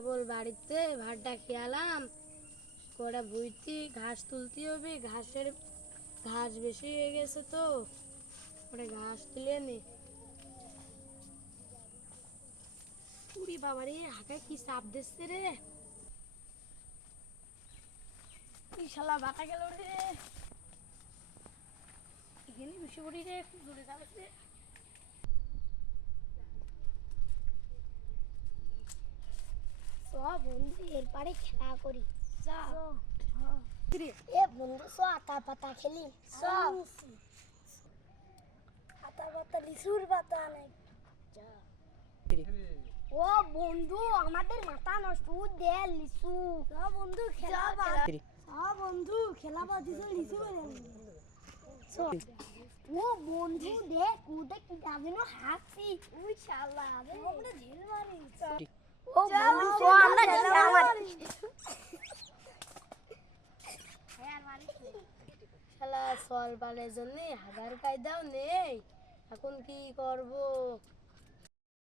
কেবল বাড়িতে ভাতটা খেয়ালাম, কটা ভুইতি ঘাস তুলতে হবে, ঘাস বেশি হয়ে গেছে তো ওটা ঘাস তুলে নি। উড়ি বাবারে হাতে কি চাপ দিচ্ছে রে, কি শালা বাতা গেল রে, এখানে বসে পড়ি রে, খুব জোরে চালাচ্ছে। সব বন্ধু এর পারে খেলা করি। এ বন্ধু আতা পাতা খেলি। আতা পাতা লিচুর পাতা নাই। ও বন্ধু আমাদের মাথা নষ্ট দে লিচু। বন্ধু খেলা বন্ধু খেলা বাদিছে লিচু ও বন্ধু দেখ কুদে কি যাবে না হাসি ওই শালা রে আমরা ঝিল মারি। ও বন্ধু আমরা খেলা মারি। শালা সল বালের জন্য হাগার কায়দাও নেই, এখন কি করব।